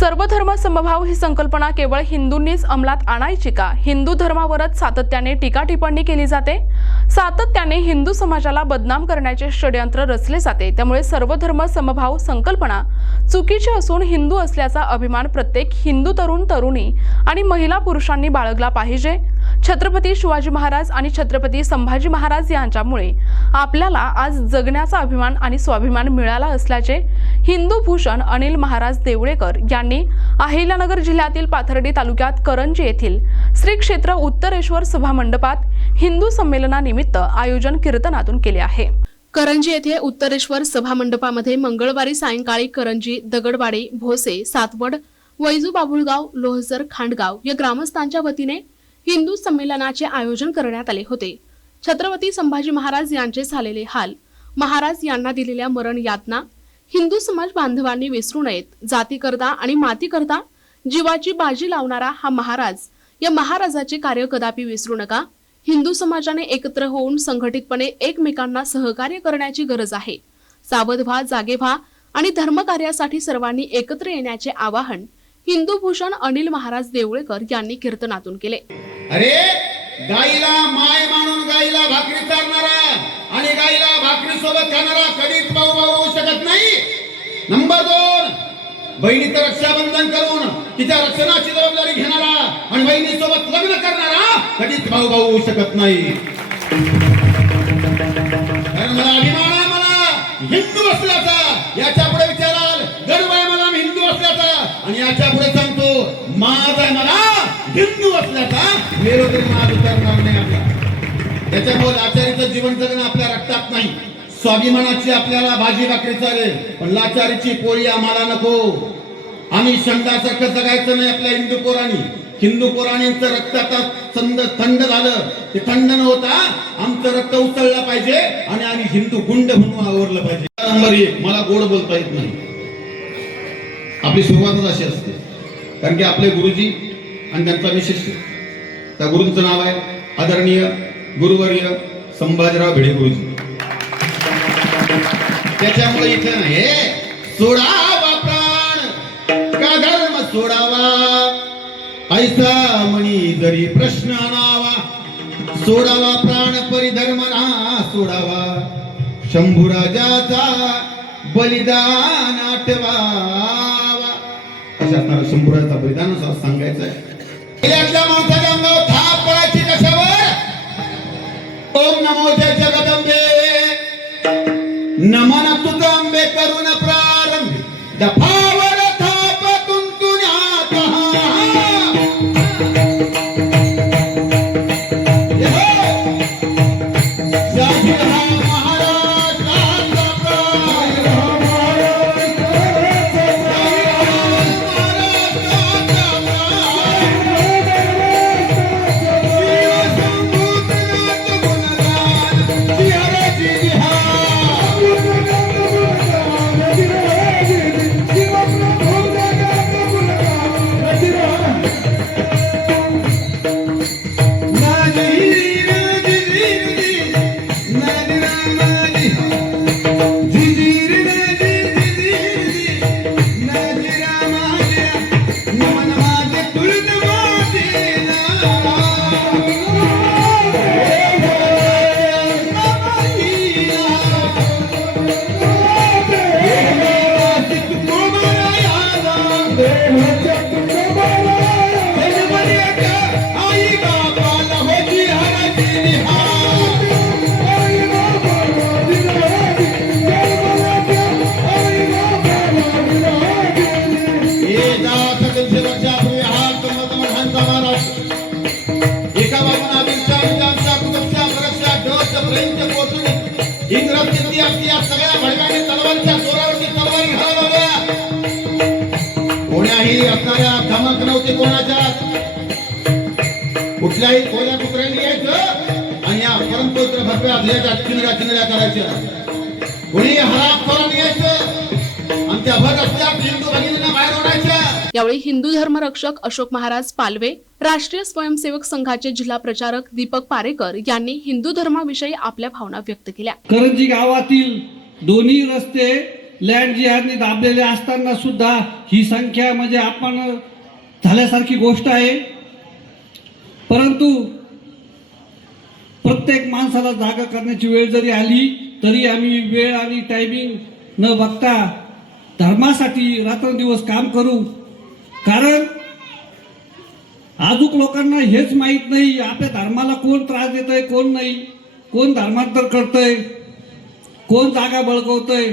सर्वधर्म समभाव ही संकल्पना केवळ हिंदूंनीच अंमलात आणायची का? हिंदू धर्मावरच सातत्याने टीका टिप्पणी केली जाते। सातत्याने हिंदू समाजाला बदनाम करण्याचे षड्यंत्र रचले जाते। त्यामुळे सर्वधर्म समभाव संकल्पना चुकीची असून हिंदू असल्याचा अभिमान प्रत्येक हिंदू तरुण तरुणी आणि महिला पुरुषांनी बाळगला पाहिजे। छत्रपती शिवाजी महाराज आणि छत्रपती संभाजी महाराज यांच्यामुळे आपल्याला आज जगण्याचा अभिमान आणि स्वाभिमान मिळाला असल्याचे हिंदू भूषण अनिल महाराज देवळेकर यांनी अहिल्यानगर जिल्ह्यातील पाथर्डी तालुक्यात करंजी येथील श्री क्षेत्र उत्तरेश्वर सभा मंडपात हिंदू संमेलनानिमित्त आयोजन कीर्तनातून केले आहे। करंजी येथे उत्तरेश्वर सभा मंडपामध्ये मंगळवारी सायंकाळी करंजी, दगडवाडी, भोसे, सातवड, वैजू, बाबुळगाव, लोहसर, खांडगाव या ग्रामस्थांच्या वतीने हिंदू संमेलनाचे आयोजन करण्यात आले होते। छत्रपती संभाजी महाराज यांचे झालेले हाल, महाराज यांना दिलेल्या मरण यातना हिंदू समाज बांधवांनी विसरू नयेत। जातीकरता आणि मातीकरता जीवाची बाजी लावणारा हा महाराज, या महाराजाचे कार्य कदापि विसरू नका। हिंदू समाजाने एकत्र होऊन संघटितपणे एकमेकांना सहकार्य करण्याची गरज आहे। सावध व्हा, जागे व्हा आणि धर्मकार्यासाठी सर्वांनी एकत्र येण्याचे आवाहन हिंदू भूषण अनिल महाराज देवळेकर यांनी कीर्तनातून केले। अरे गाईला माय मानून गाईला भाकरी चारणारा आणि गाईला भाकरी सोबत खाणारा कधीच भाऊ होऊ शकत नाही। नंबर 2, बहिणीचं रक्षाबंधन करून तिच्या रक्षणाची जबाबदारी घेणारा आणि बहिणीसोबत लग्न करणारा कधीच भाऊ होऊ शकत नाही। कारण मला अभिमान आहे मला हिंदू असल्याचा, याच्या पुढे विचाराल गर्व आहे मला हिंदू असल्याचा, आणि याच्या पुढे सांगतो माझ आहे मला हिंदू असल्याचा। मेरो तरी माझ उतरणार नाही आपला। त्याच्यामुळे लाचारीचं जीवन जगणं आपल्या रक्तात नाही। स्वाभिमानाची आपल्याला भाजी भाकरी चालेल, पण लाचारीची पोळी आम्हाला नको। आम्ही शंडासारखं जगायचं नाही आपल्या हिंदू पोरांनी। हिंदू पोरांचं रक्त आता थंड झालं, ते थंड न होता आमचं रक्त उसळलं पाहिजे आणि आम्ही हिंदू गुंड म्हणून आवरलं पाहिजे। नंबर 1, मला गोड बोलता येत नाही। आपली सुरुवातच अशी असते, कारण की आपले गुरुजी आणि त्यांचा विशिष्ट त्या गुरूंचं नाव आहे आदरणीय गुरुवर्य संभाजीराव भिडे गुरुजी। त्याच्यामुळे इथे नाही सोडावा प्राण का धर्म सोडावा, ऐसा म्हणी जरी प्रश्न आणावा। सोडावा प्राण परिधर्म ना सोडावा, शंभूराजाचा बलिदान आठवावा। अशा असणारा शंभूराजाचा बलिदान सांगायचं आहे। यातल्या माणसाच्या अंगावर थाप पडायची कशावर? ओम नमो जगदंबे, नमन तुझा अंबे करून प्रारंभ दफावर थाप तुंतुण्यात सगळ्या भडकाने तलवारीच्या जोरावरती तलवारी घालावल्या। कोणाही असणाऱ्या धमक नव्हती कोणाच्या। कुठल्याही कोल्या कुत्र्यांनी यायचं आणि या परमपवित्र भरप्या चिंगड्या चिंगड्या करायच्या। कोणी हरामखोरांनी यायचं आणि त्या भर असल्या हिंदू भगिनींना बाहेर ओढायच्या। यावेळी हिंदू धर्मरक्षक अशोक महाराज पालवे, राष्ट्रीय स्वयंसेवक संघाचे जिल्हा प्रचारक दीपक पारेकर यांनी हिंदू धर्माविषयी आपल्या भावना व्यक्त केल्या। करंजी गावातील दोन्ही रस्ते लँड जिहादने दाबलेले असताना सुद्धा ही संख्या म्हणजे आपण झाल्यासारखी गोष्ट आहे. परंतु प्रत्येक माणसाला जागा करण्याची वेळ जरी आली तरी आम्ही वेळ आणि टायमिंग न बघता धर्मासाठी रात्रंदिवस काम करू. कारण आजूक लोकांना हेच माहीत नाही आपल्या धर्माला कोण त्रास देत आहे, कोण नाही, कोण धर्मांतर करतंय, कोण जागा बळकवतंय.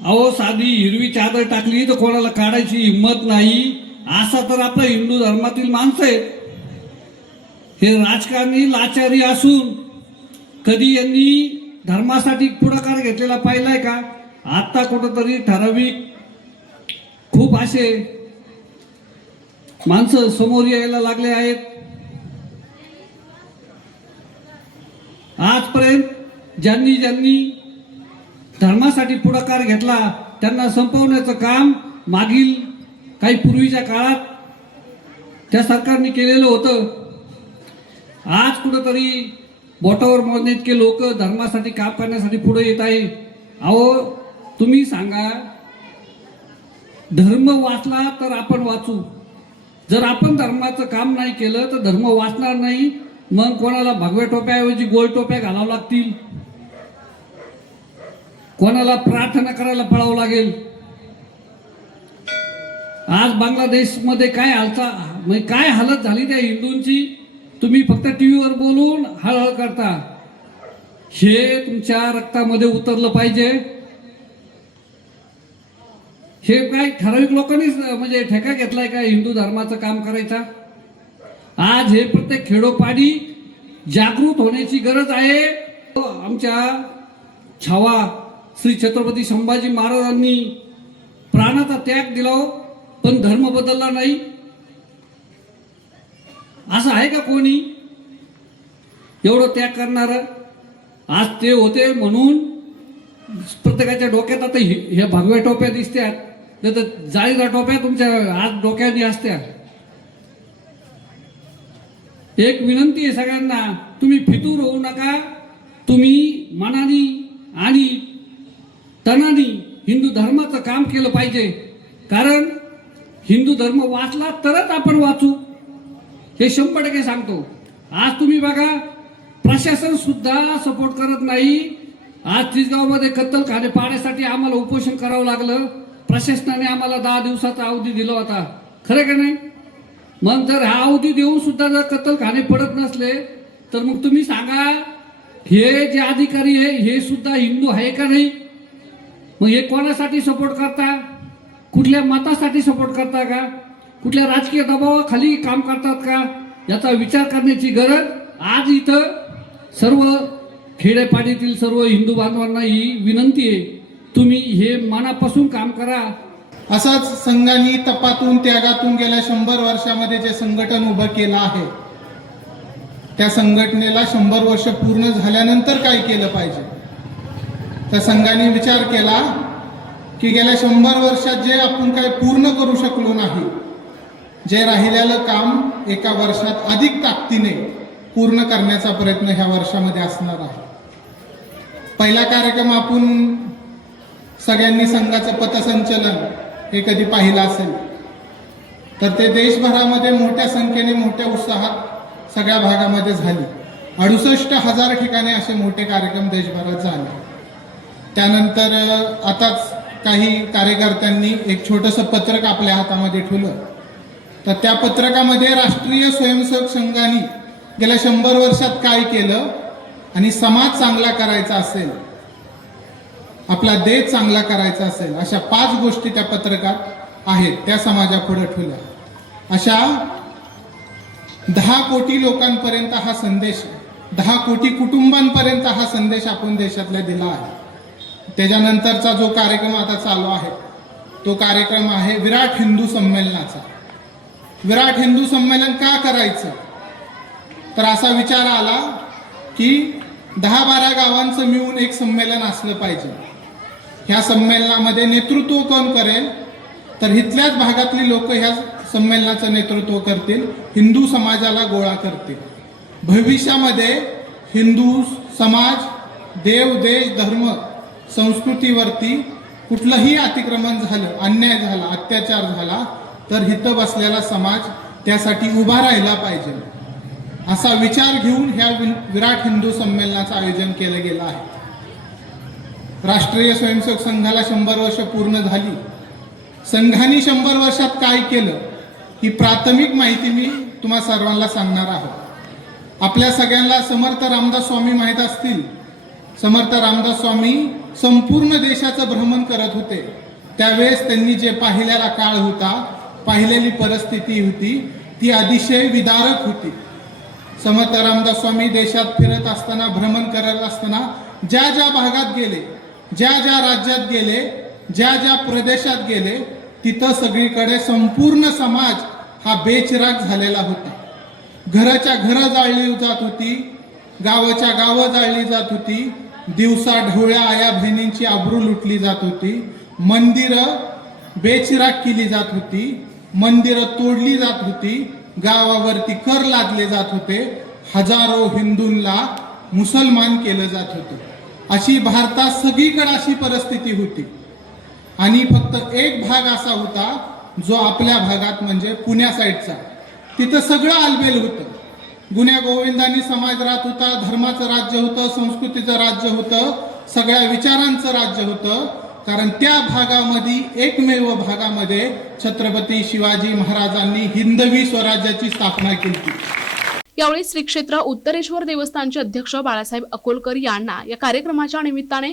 अहो साधी हिरवी चादर टाकली तर कोणाला काढायची हिंमत नाही. असा तर आपल्या हिंदू धर्मातील माणसं आहेत. हे राजकारणी लाचारी असून कधी यांनी धर्मासाठी पुढाकार घेतलेला पाहिलाय का? आता कुठंतरी ठराविक खूप असे माणसं समोर यायला लागले आहेत. आजपर्यंत ज्यांनी ज्यांनी धर्मासाठी पुढाकार घेतला त्यांना संपवण्याचं काम मागील काही पूर्वीच्या काळात त्या सरकारने केलेलं होतं. आज कुठंतरी बोटावर मोजण्याइतके लोक धर्मासाठी काम करण्यासाठी पुढे येत आहे. अहो तुम्ही सांगा, धर्म वाचला तर आपण वाचू. जर आपण धर्माचं काम नाही केलं तर धर्म वाचणार नाही. मग कोणाला भगव्या टोप्याऐवजी गोल टोप्या घालावं लागतील, कोणाला प्रार्थना करायला पळावं लागेल. आज बांगलादेशमध्ये काय हालत झाली त्या हिंदूंची. तुम्ही फक्त टीव्हीवर बोलून हळहळ करता. हे तुमच्या रक्तामध्ये उतरलं पाहिजे. हे काय ठराविक लोकांनीच म्हणजे ठेका घेतलाय का हिंदू धर्माचं काम करायचा? आज हे प्रत्येक खेडोपाडी जागृत होण्याची गरज आहे. आमच्या छावा श्री छत्रपती संभाजी महाराजांनी प्राणाचा त्याग दिला, पण धर्म बदलला नाही. असं आहे का कोणी एवढं त्याग करणार? आज ते होते म्हणून प्रत्येकाच्या डोक्यात आता ह्या भगव्या टोप्या दिसत्यात, नाही तर जाळीदार टोप्या तुमच्या आज डोक्याने असत्या. एक विनंती आहे सगळ्यांना, तुम्ही फितूर होऊ नका. तुम्ही मनानी आणि तनानी हिंदू धर्माचं काम केलं पाहिजे. कारण हिंदू धर्म वाचला तरच आपण वाचू, हे 100% सांगतो. आज तुम्ही बघा, प्रशासन सुद्धा सपोर्ट करत नाही. आज तिसगावमध्ये कत्तलखाने पाडण्यासाठी आम्हाला उपोषण करावं लागलं. प्रशासनाने आम्हाला 10 दिवसाचा अवधी दिला होता, खरं का नाही? मग जर हा अवधी देऊन सुद्धा जर कत्तलखाने पडत नसले तर मग तुम्ही सांगा, हे जे अधिकारी आहे हे सुद्धा हिंदू आहे का नाही? मग हे कोणासाठी सपोर्ट करता? कुठल्या मतासाठी सपोर्ट करता का? कुठल्या राजकीय दबावाखाली काम करतात का? याचा विचार करण्याची गरज आज इथं सर्व खेडेपाडीतील सर्व हिंदू बांधवांना ही विनंती आहे. तुम्ही हे मनापासून काम करा. असाच संघाने तपातून त्यागातून गेल्या 100 वर्षामध्ये जे संघटन उभं केलं आहे, त्या संघटनेला 100 वर्ष पूर्ण झाल्यानंतर काय केलं पाहिजे. त्या संघाने विचार केला की गेल्या 100 वर्षात जे आपण काय पूर्ण करू शकलो नाही, जे राहिलेलं काम एका वर्षात अधिक ताकदीने पूर्ण करण्याचा प्रयत्न ह्या वर्षामध्ये असणार आहे. पहिला कार्यक्रम आपण सगळ्यांनी संघाचं पथसंचलन हे कधी पाहिलं असेल तर ते देशभरामध्ये मोठ्या संख्येने मोठ्या उत्साहात सगळ्या भागामध्ये झाली. 68,000 ठिकाणी असे मोठे कार्यक्रम देशभरात झाले. त्यानंतर आताच काही कार्यकर्त्यांनी एक छोटंसं पत्रक आपल्या हातामध्ये ठेवलं. तर त्या पत्रकामध्ये राष्ट्रीय स्वयंसेवक संघाने गेल्या 100 वर्षात काय केलं आणि समाज चांगला करायचा असेल, आपला देश चांगला करायचा असेल, अशा 5 गोष्टी त्या पत्रकात आहेत, त्या समाजापुढे ठेवल्या. अशा 10 कोटी लोकांपर्यंत हा संदेश, 10 कोटी कुटुंबांपर्यंत हा संदेश आपण देशातल्या दिला आहे. त्याच्यानंतरचा जो कार्यक्रम आता चालू आहे तो कार्यक्रम आहे विराट हिंदू संमेलनाचा. विराट हिंदू संमेलन का करायचं, तर असा विचार आला की 10-12 गावांचं मिळून एक संमेलन असलं पाहिजे. ह्या संमेलनामध्ये नेतृत्व कोण करेल, तर इथल्याच भागातली लोक ह्या संमेलनाचं नेतृत्व करतील, हिंदू समाजाला गोळा करतील. भविष्यामध्ये हिंदू समाज, देव, देश, धर्म संस्कृतीवरती कुठलंही अतिक्रमण झालं, अन्याय झाला, अत्याचार झाला तर इथं बसलेला समाज त्यासाठी उभा राहिला पाहिजे, असा विचार घेऊन ह्या विराट हिंदू संमेलनाचं आयोजन केलं गेलं आहे. राष्ट्रीय स्वयंसेवक संघाला 100 वर्ष पूर्ण झाली. संघाने 100 वर्षात काय केलं ही प्राथमिक माहिती मी तुम्हा सर्वांना सांगणार आहोत. आपल्या सगळ्यांना समर्थ रामदास स्वामी माहीत असतील. समर्थ रामदास स्वामी संपूर्ण देशाचं भ्रमण करत होते. त्यावेळेस त्यांनी जे पाहिलेला काळ होता, पाहिलेली परिस्थिती होती, ती अतिशय विदारक होती. समर्थ रामदास स्वामी देशात फिरत असताना, भ्रमण करत असताना ज्या ज्या भागात गेले, ज्या ज्या राज्यात गेले, ज्या ज्या प्रदेशात गेले, तिथं सगळीकडे संपूर्ण समाज हा बेचिराग झालेला होता. घराच्या घरं जाळली जात होती, गावाच्या गावं जाळली जात होती, दिवसा ढवळ्या आया बहिणींची आबरू लुटली जात होती, मंदिरं बेचिराग केली जात होती, मंदिरं तोडली जात होती, गावावरती कर लादले जात होते, हजारो हिंदूंना मुसलमान केलं जात होतं. अशी भारतात सगळीकडे अशी परिस्थिती होती. आणि फक्त एक भाग असा होता जो आपल्या भागात म्हणजे पुण्या साईडचा, तिथं सगळं आलबेल होतं. गुण्या गोविंदांनी समाज राहत होता, धर्माचं राज्य होतं, संस्कृतीचं राज्य होतं, सगळ्या विचारांचं राज्य होतं. कारण त्या भागामध्ये, एकमेव भागामध्ये छत्रपती शिवाजी महाराजांनी हिंदवी स्वराज्याची स्थापना केली. यावेळी श्री क्षेत्र उत्तरेश्वर देवस्थानचे अध्यक्ष बाळासाहेब अकोलकर यांना या कार्यक्रमाच्या निमित्ताने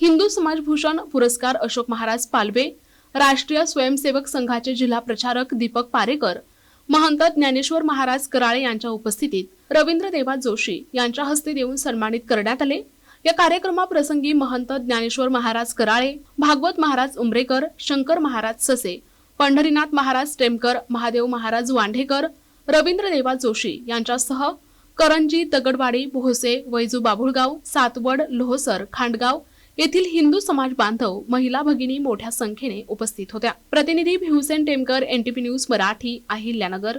हिंदू समाज भूषण पुरस्कार अशोक महाराज पालवे, राष्ट्रीय स्वयंसेवक संघाचे जिल्हा प्रचारक दीपक पारेकर, महंत ज्ञानेश्वर महाराज कराळे यांच्या उपस्थितीत रवींद्र देवा जोशी यांच्या हस्ते देऊन सन्मानित करण्यात आले. या कार्यक्रमाप्रसंगी महंत ज्ञानेश्वर महाराज कराळे, भागवत महाराज उमरेकर, शंकर महाराज ससे, पंढरीनाथ महाराज टेमकर, महादेव महाराज वांढेकर, रवींद्र देवा जोशी यांच्यासह करंजी, दगडवाडी, भोसे, वैजू बाभुळगाव, सातवड, लोहसर, खांडगाव येथील हिंदू समाज बांधव, महिला भगिनी मोठ्या संख्येने उपस्थित होत्या. प्रतिनिधी भिवसेन टेमकर, NTP न्यूज मराठी, अहिल्यानगर.